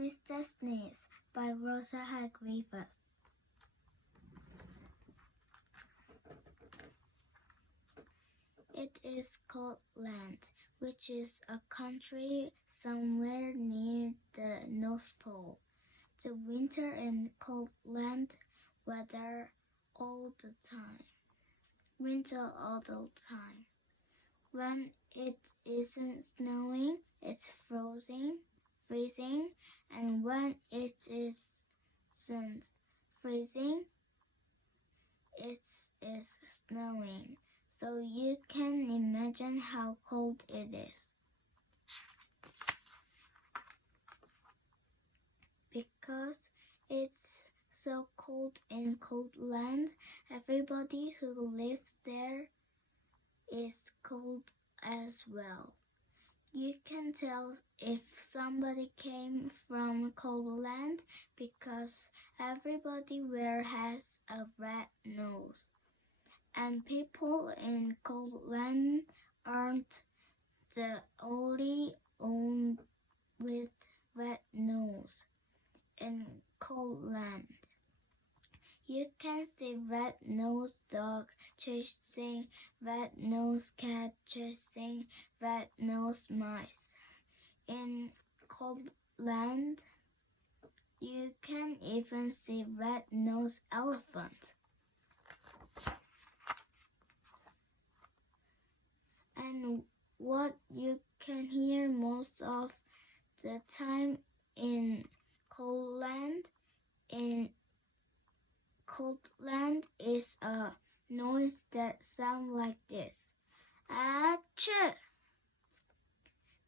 Mr. Sneeze by Rosa Hargreaves. It is cold land, which is a country somewhere near the North Pole. The winter in cold land weather all the time. Winter all the time. When it isn't snowing, it's freezing, and when it isn't freezing, it is snowing. So you can imagine how cold it is. Because it's so cold in cold land, everybody who lives there is cold as well. You can tell if somebody came from cold land because everybody there has a red nose. And people in cold land aren't the only one with red nose in cold land. You can see red-nosed dog chasing red-nosed cat chasing red-nosed mice. In cold land, you can even see red-nosed elephant. And what you can hear most of the time in cold land is a noise that sounds like this. Achoo!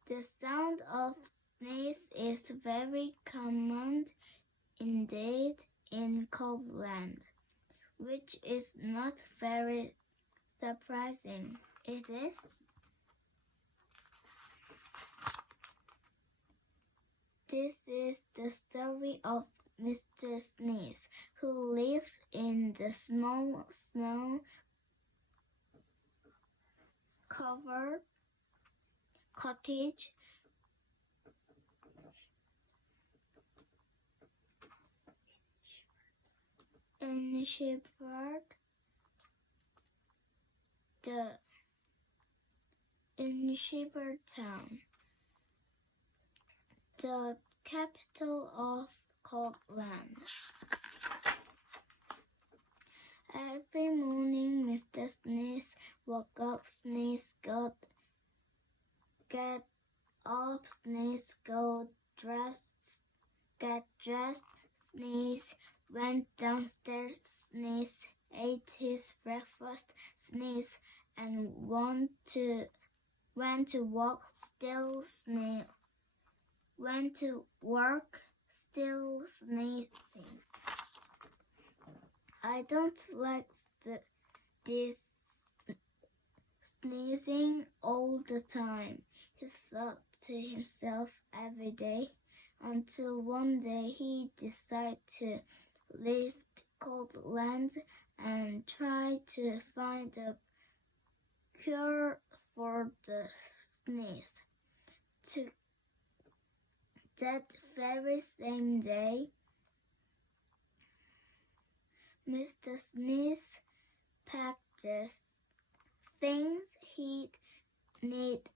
The sound of sneeze is very common indeed in cold land, which is not very surprising. It is. This is the story of Mr. Sneeze, who lived in the small snow-covered cottage in Shepherd Town, the capital of cold land. Every morning, Mr. Sneeze woke up, Sneeze get up, Sneeze get dressed, Sneeze went downstairs, Sneeze ate his breakfast, Sneeze and went to walk, still Sneeze went to work, still sneezing. I don't like this sneezing all the time, he thought to himself every day, until one day he decided to leave cold land and try to find a cure for the sneeze. That very same day, Mr. Sneeze packed the things he'd need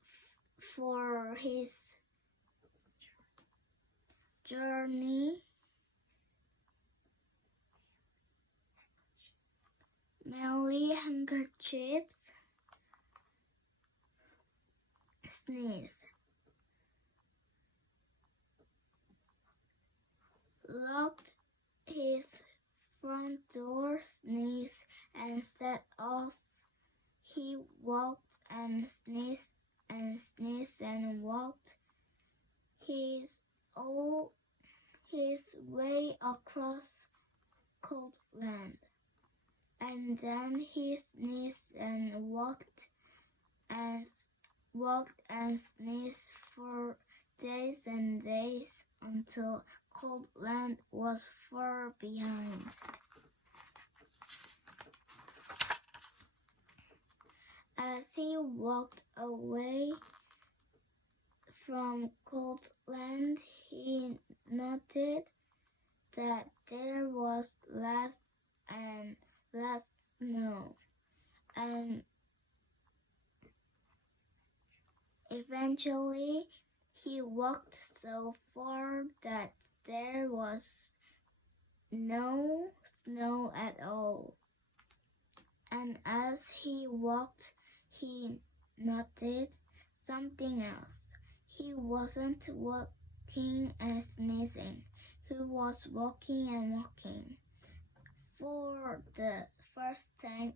for his journey. Mainly handkerchiefs, Sneeze locked his front door, Sneeze, and set off. He walked and sneezed and sneezed and walked his way across cold land. And then he sneezed and walked and sneezed for days and days until cold land was far behind. As he walked away from cold land, he noted that there was less and less snow, and eventually he walked so far that there was no snow at all. And as he walked, he noted something else. He wasn't walking and sneezing. He was walking and walking. For the first time,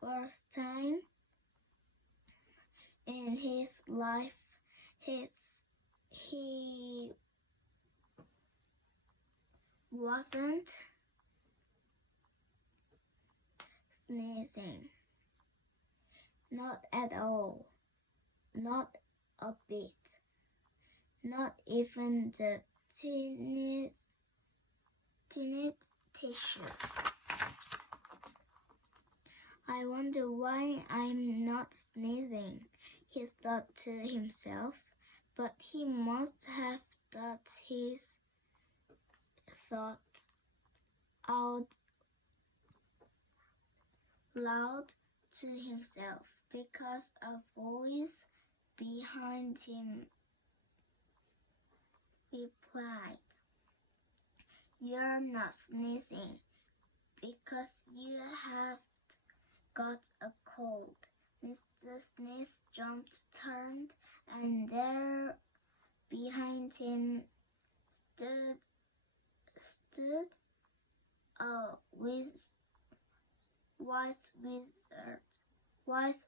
first time in his life, he wasn't sneezing. Not at all. Not a bit. Not even the teeniest tissue. I wonder why I'm not sneezing, he thought to himself, but he must have thought his thoughts out loud to himself, because a voice behind him replied, "You're not sneezing because you have got a cold." Mr. Sneeze jumped, turned, and there behind him stood a wise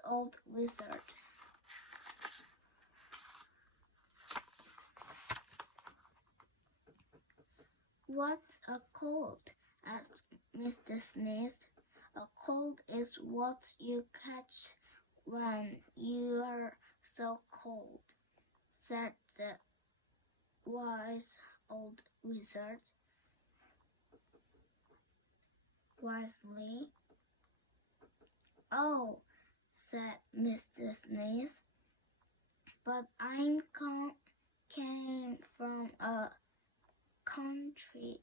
old wizard. "What's a cold?" asked Mr. Sneeze. "A cold is what you catch when you are so cold," said the wise old wizard wisely. "Oh," said Mr. Sneeze, "but I came from a country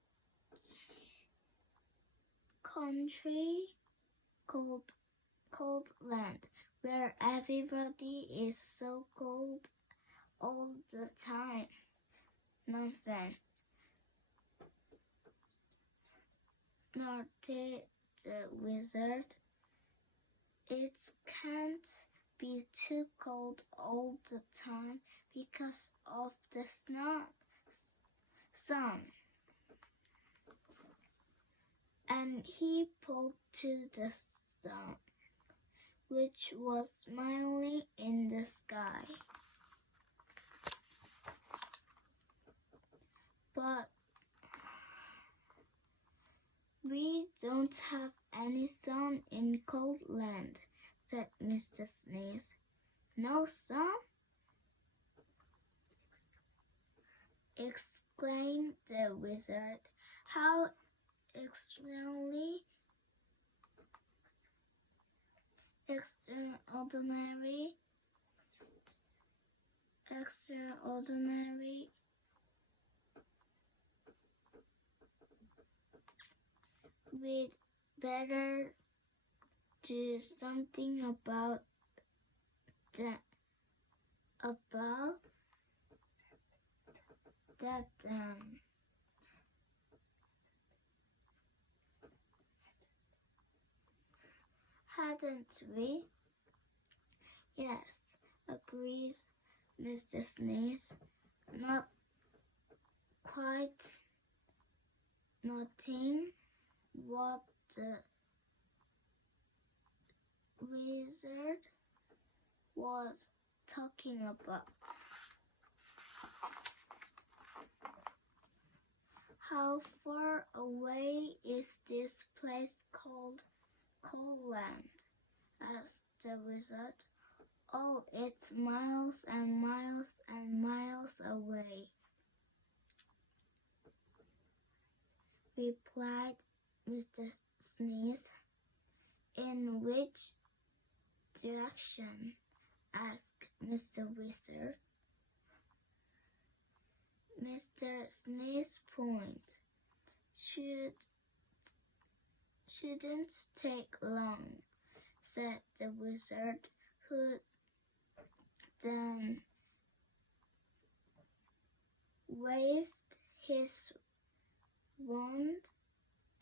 called land, where everybody is so cold all the time." "Nonsense," snorted the wizard. "It can't be too cold all the time because of the sun." And he poked to the sun, which was smiling in the sky. "But we don't have any sun in cold land," said Mr. Sneeze. "No sun?" exclaimed the wizard. "How extraordinary we'd better do something about that then." "Hadn't we?" "Yes," agrees Mr. Sneeze, not quite noting what the wizard was talking about. "How far away is this place called Coalland?" asked the wizard. "Oh, it's miles and miles and miles away," replied Mr. Sneeze. "In which direction?" asked Mr. Wizard. Mr. Sneeze point. Shouldn't take long, said the wizard, who then waved his wand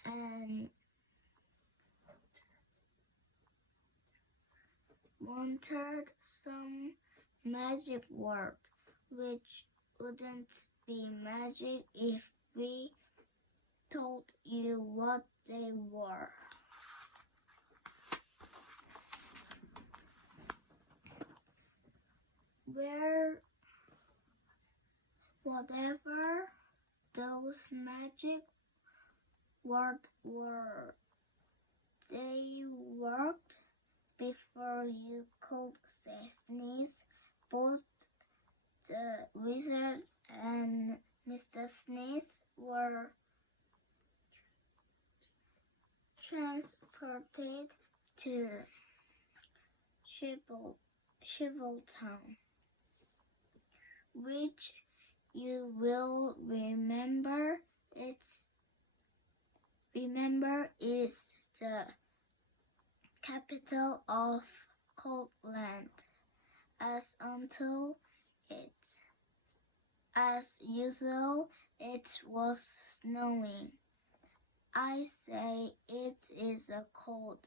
and wanted some magic word, which wouldn't be magic if we told you what they were. Whatever those magic words were, they worked before you could say sneeze. Both the wizard and Mr. Sneeze were transported to Shoveltown, which you will remember is the capital of Coldland. As usual, it was snowing. I say it is a cold,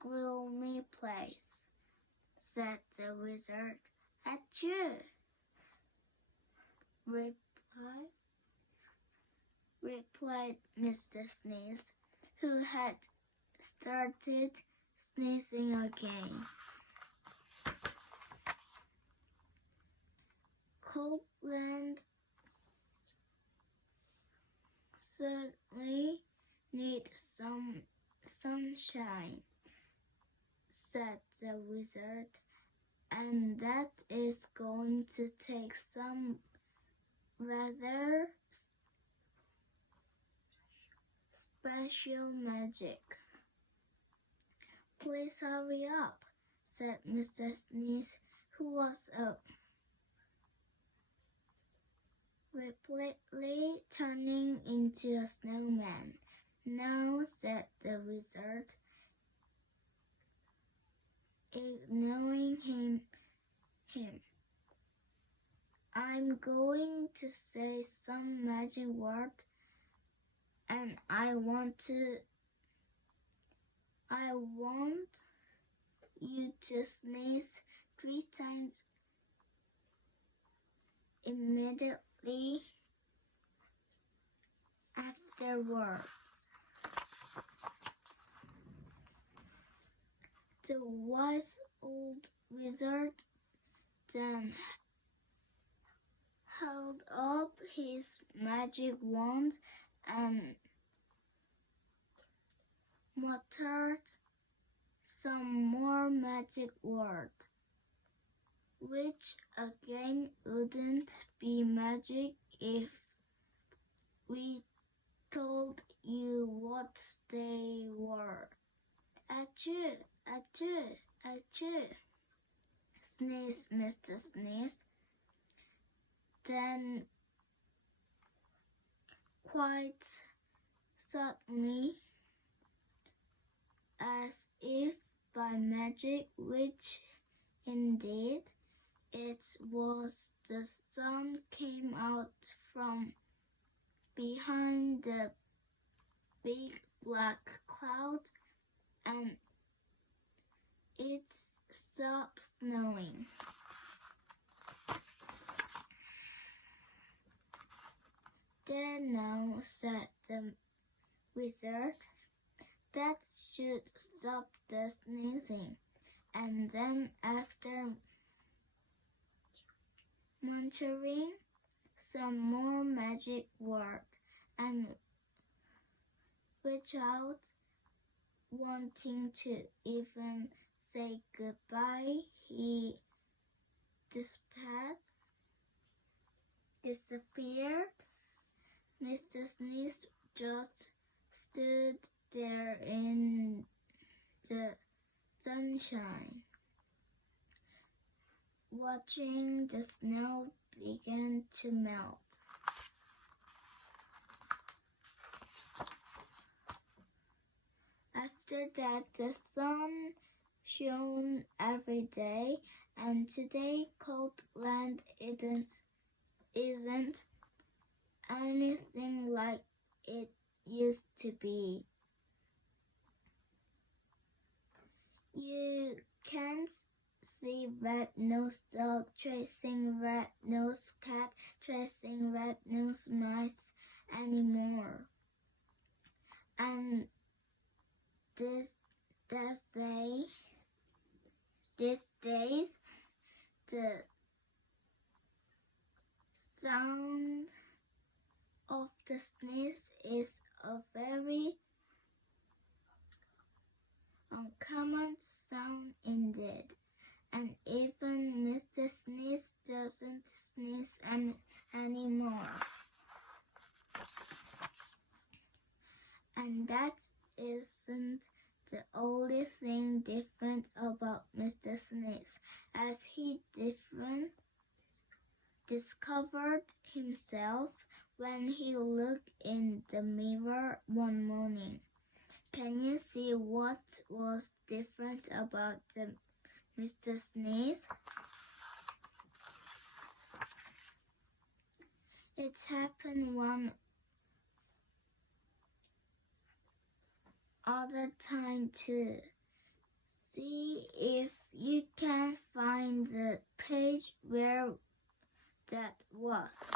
gloomy place, said the wizard. Achoo! Replied Mr. Sneeze, who had started sneezing again. Coldland certainly needs some sunshine, said the wizard, and that is going to take some rather special magic. Please hurry up, said Mr. Sneeze, who was rapidly turning into a snowman. Now, said the wizard, ignoring him. I'm going to say some magic word, and I want you to sneeze 3 times immediately afterwards. The wise old wizard then held up his magic wand and muttered some more magic word, which again wouldn't be magic if we told you what they were. Achoo, achoo, achoo, sneezed Mr. Sneeze. Then, quite suddenly, as if by magic, which indeed it was, the sun came out from behind the big black cloud, and it stopped snowing. There now, said the wizard, that should stop the sneezing. And then, after muttering some more magic word, and without wanting to even say goodbye, he disappeared. Mr. Sneeze just stood there in the sunshine, watching the snow begin to melt. After that, the sun shone every day, and today Cold Land isn't anything like it used to be. You can't see red-nosed dog chasing red-nosed cat chasing red-nosed mice anymore. And these days, the sound of the sneeze is a very uncommon sound indeed, and even Mr. Sneeze doesn't sneeze anymore. And that isn't the only thing different about Mr. Sneeze, as he discovered himself when he looked in the mirror one morning. Can you see what was different about Mr. Sneeze? It happened one other time too. See if you can find the page where that was.